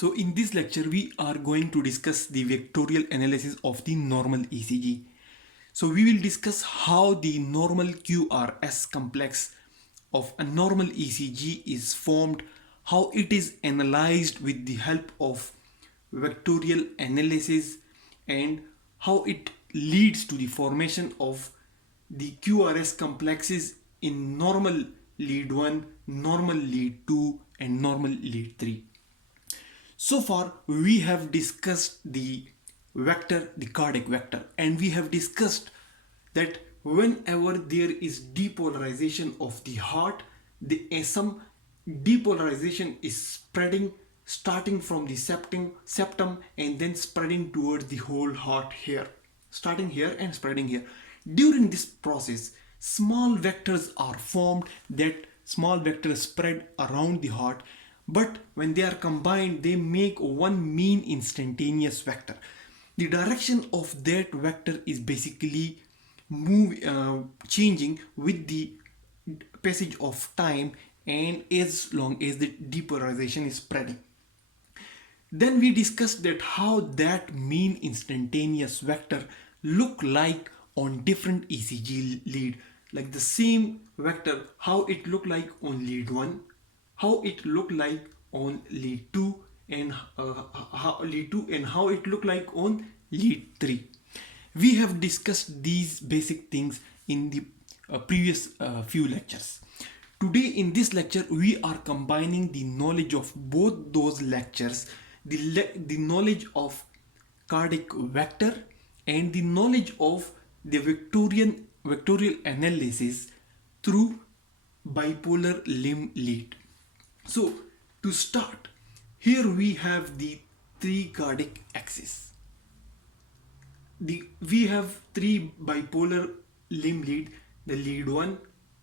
So in this lecture, we are going to discuss the vectorial analysis of the normal ECG. So we will discuss how the normal QRS complex of a normal ECG is formed, how it is analyzed with the help of vectorial analysis, and how it leads to the formation of the QRS complexes in normal lead 1, normal lead 2, and normal lead 3. So far, we have discussed the vector, the cardiac vector, and we have discussed that whenever there is depolarization of the heart, some depolarization is spreading, starting from the septum and then spreading towards the whole heart here, starting here and spreading here. During this process, small vectors are formed, that small vectors spread around the heart, but when they are combined they make one mean instantaneous vector. The direction of that vector is basically changing with the passage of time and as long as the depolarization is spreading. Then we discussed that how that mean instantaneous vector look like on different ECG lead, like the same vector, how it look like on lead 1, how it look like on lead 2, and how it look like on lead 3. We have discussed these basic things in the previous few lectures. Today in this lecture we are combining the knowledge of both those lectures, the knowledge of cardiac vector and the knowledge of the vectorial analysis through bipolar limb lead. So to start, here we have the three cardiac axes. We have three bipolar limb lead, the lead 1,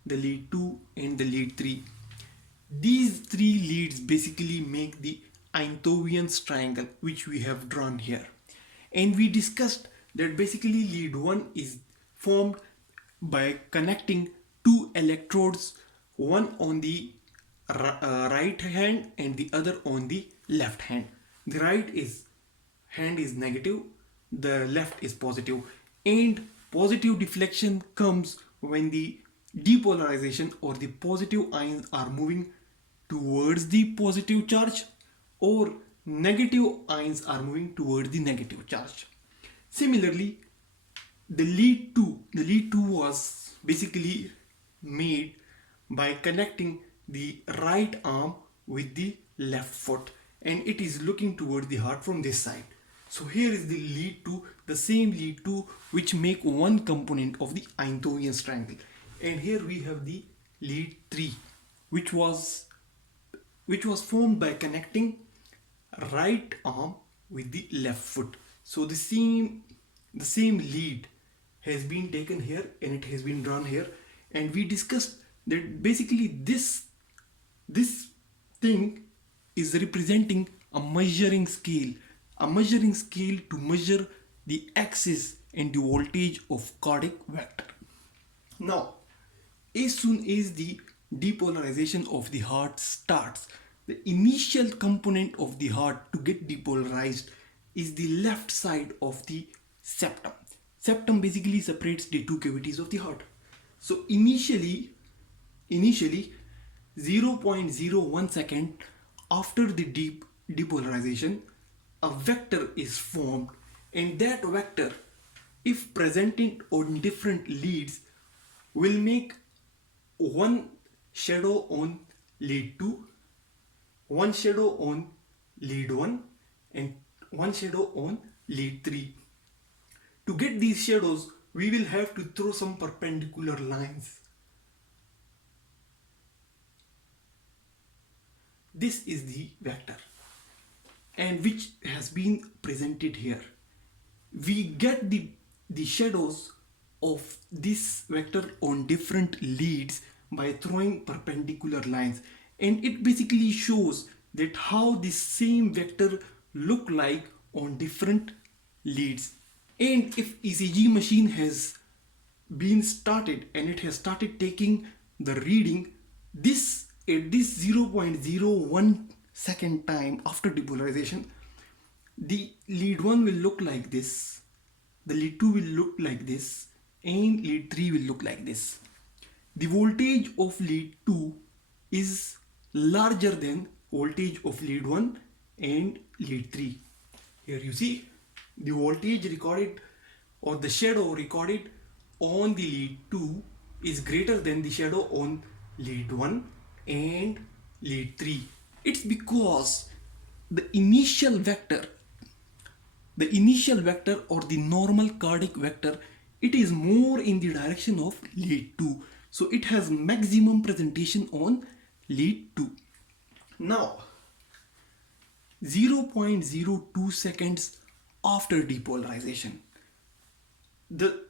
the lead 2 and the lead 3. These three leads basically make the Einthoven's triangle which we have drawn here. And we discussed that basically lead 1 is formed by connecting two electrodes, one on the right hand and the other on the left hand. The hand is negative, the left is positive, and positive deflection comes when the depolarization or the positive ions are moving towards the positive charge or negative ions are moving towards the negative charge. Similarly, the lead 2 was basically made by connecting the right arm with the left foot, and it is looking towards the heart from this side. So here is the lead 2, the same lead 2 which make one component of the Einthoven's triangle. And here we have the lead 3 which was formed by connecting right arm with the left foot. So the same lead has been taken here and it has been drawn here, and we discussed that basically this thing is representing a measuring scale to measure the axis and the voltage of cardiac vector. Now, as soon as the depolarization of the heart starts, the initial component of the heart to get depolarized is the left side of the septum. Septum basically separates the two cavities of the heart. So initially 0.01 second after the depolarization, a vector is formed, and that vector, if presented on different leads, will make one shadow on lead 2, one shadow on lead 1 and one shadow on lead 3. To get these shadows, we will have to throw some perpendicular lines. This is the vector, and which has been presented here. We get the shadows of this vector on different leads by throwing perpendicular lines, and it basically shows that how this same vector look like on different leads. And if ECG machine has been started and it has started taking the reading, this at this 0.01 second time after depolarization, the lead 1 will look like this, the lead 2 will look like this, and lead 3 will look like this. The voltage of lead 2 is larger than voltage of lead 1 and lead 3. Here you see the voltage recorded or the shadow recorded on the lead 2 is greater than the shadow on lead 1 and lead 3. It's because the initial vector or the normal cardiac vector, it is more in the direction of lead 2. So it has maximum presentation on lead 2. Now 0.02 seconds after depolarization, the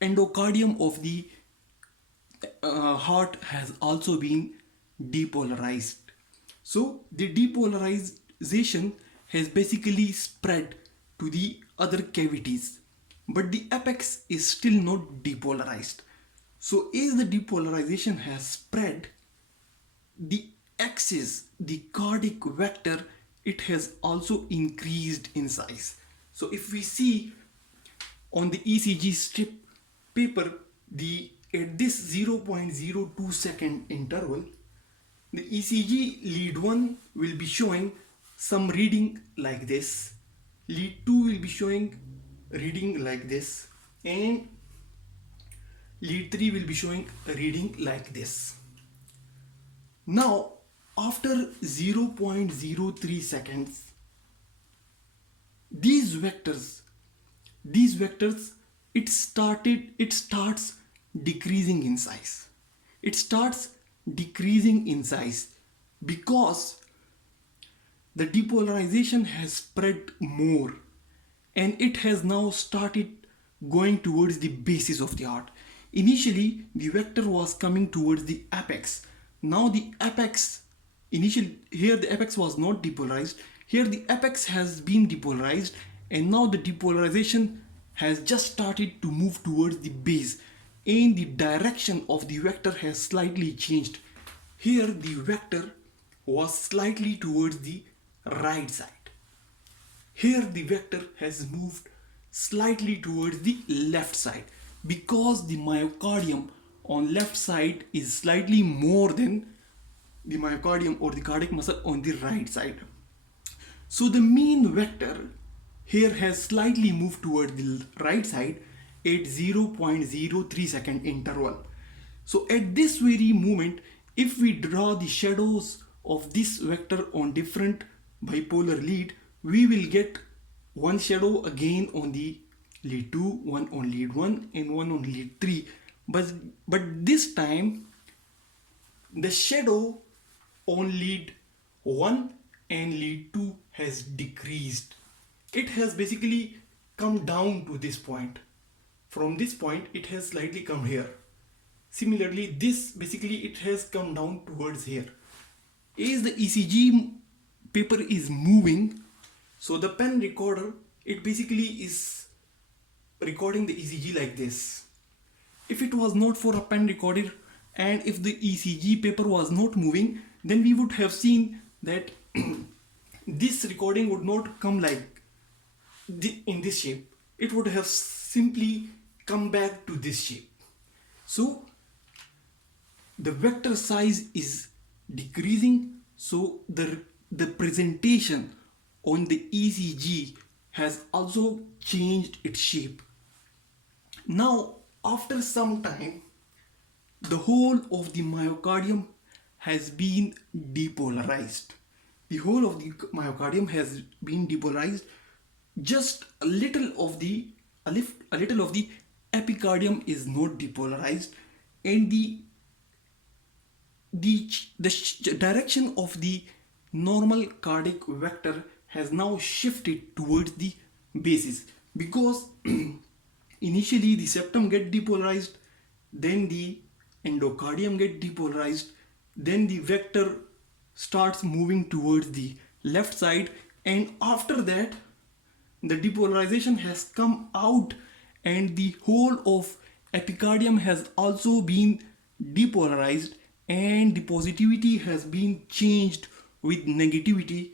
endocardium of the heart has also been depolarized. So the depolarization has basically spread to the other cavities, but the apex is still not depolarized. So as the depolarization has spread, the axis, the cardiac vector, it has also increased in size. So if we see on the ECG strip paper, at this 0.02 second interval, the ECG lead 1 will be showing some reading like this, lead 2 will be showing reading like this, and lead 3 will be showing a reading like this. Now after 0.03 seconds, these vectors, it starts decreasing in size. It starts decreasing in size because the depolarization has spread more and it has now started going towards the basis of the heart. Initially the vector was coming towards the apex. Now the apex, here the apex was not depolarized, here the apex has been depolarized, and now the depolarization has just started to move towards the base and the direction of the vector has slightly changed. Here the vector was slightly towards the right side. Here the vector has moved slightly towards the left side because the myocardium on left side is slightly more than the myocardium or the cardiac muscle on the right side. So the mean vector here has slightly moved toward the right side at 0.03 second interval. So at this very moment, if we draw the shadows of this vector on different bipolar lead, we will get one shadow again on the lead 2, one on lead 1 and one on lead 3. But this time the shadow on lead 1 and lead 2 has decreased. It has basically come down to this point. From this point it has slightly come here. Similarly, this basically it has come down towards here. As the ECG paper is moving, so the pen recorder, it basically is recording the ECG like this. If it was not for a pen recorder and if the ECG paper was not moving, then we would have seen that this recording would not come like in this shape. It would have simply come back to this shape. So the vector size is decreasing, so the presentation on the ECG has also changed its shape. Now after some time, the whole of the myocardium has been depolarized. The whole of the myocardium has been depolarized. Just a little of the epicardium is not depolarized, and the direction of the normal cardiac vector has now shifted towards the basis, because initially the septum get depolarized, then the endocardium get depolarized, then the vector starts moving towards the left side, and after that the depolarization has come out and the whole of epicardium has also been depolarized, and the positivity has been changed with negativity.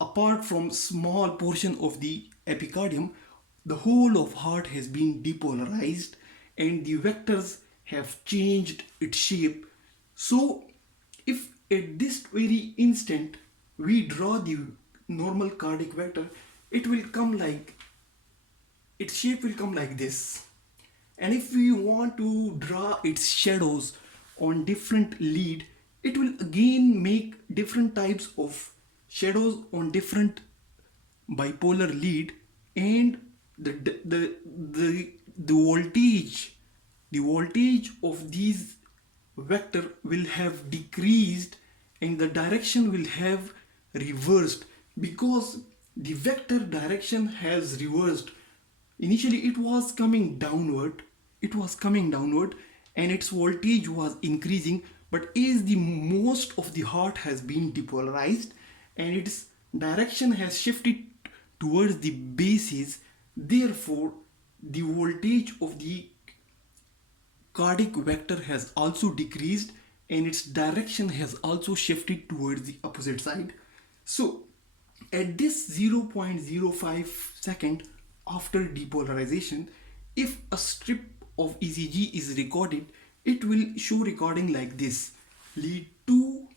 Apart from small portion of the epicardium, the whole of heart has been depolarized and the vectors have changed its shape. So if at this very instant we draw the normal cardiac vector, it will come like, its shape will come like this. And if we want to draw its shadows on different lead, it will again make different types of shadows on different bipolar lead. And the voltage of these vector will have decreased and the direction will have reversed, because the vector direction has reversed. Initially it was coming downward and its voltage was increasing, but as the most of the heart has been depolarized and its direction has shifted towards the bases, therefore the voltage of the cardiac vector has also decreased and its direction has also shifted towards the opposite side. So at this 0.05 second after depolarization, if a strip of ECG is recorded, it will show recording like this. Lead 2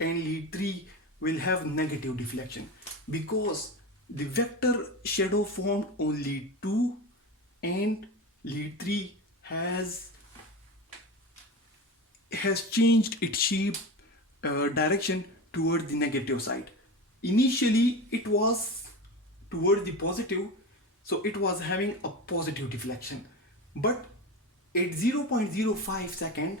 and lead 3 will have negative deflection because the vector shadow formed on lead 2 and lead 3 has changed its shape, direction towards the negative side. Initially it was towards the positive, so it was having a positive deflection, but at 0.05 second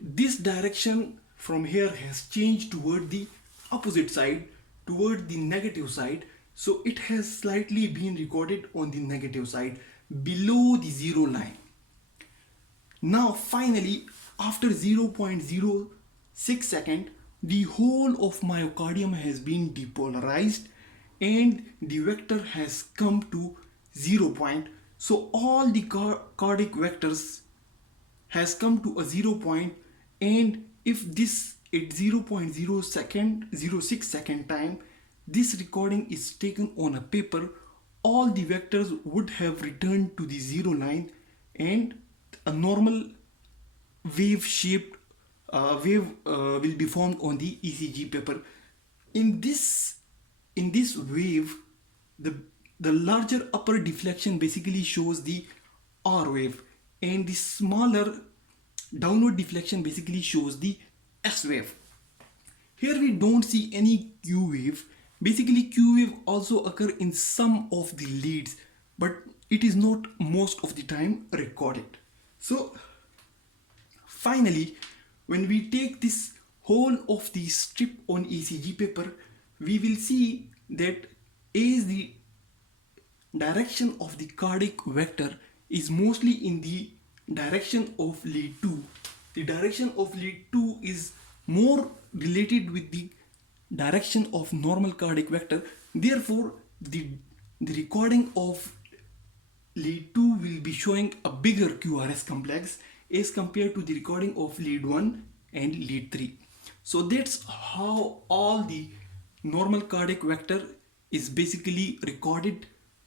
this direction from here has changed toward the opposite side, toward the negative side. So it has slightly been recorded on the negative side below the zero line. Now finally, after 0.06 second, the whole of myocardium has been depolarized and the vector has come to 0 point. So all the cardiac vectors has come to a 0 point, and if this at 0.06 second time this recording is taken on a paper, all the vectors would have returned to the zero line and a normal wave shaped wave will be formed on the ECG paper. In this wave, the larger upper deflection basically shows the R wave and the smaller downward deflection basically shows the S wave. Here we don't see any Q wave. Basically Q wave also occur in some of the leads, but it is not most of the time recorded. So finally, when we take this whole of the strip on ECG paper, we will see that as the direction of the cardiac vector is mostly in the direction of lead 2. The direction of lead 2 is more related with the direction of normal cardiac vector. Therefore, the recording of lead 2 will be showing a bigger QRS complex as compared to the recording of lead 1 and lead 3. So that's how all the normal cardiac vector is basically recorded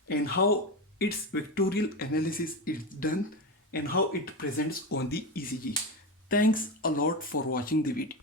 and how its vectorial analysis is done and how it presents on the ECG. Thanks a lot for watching the video.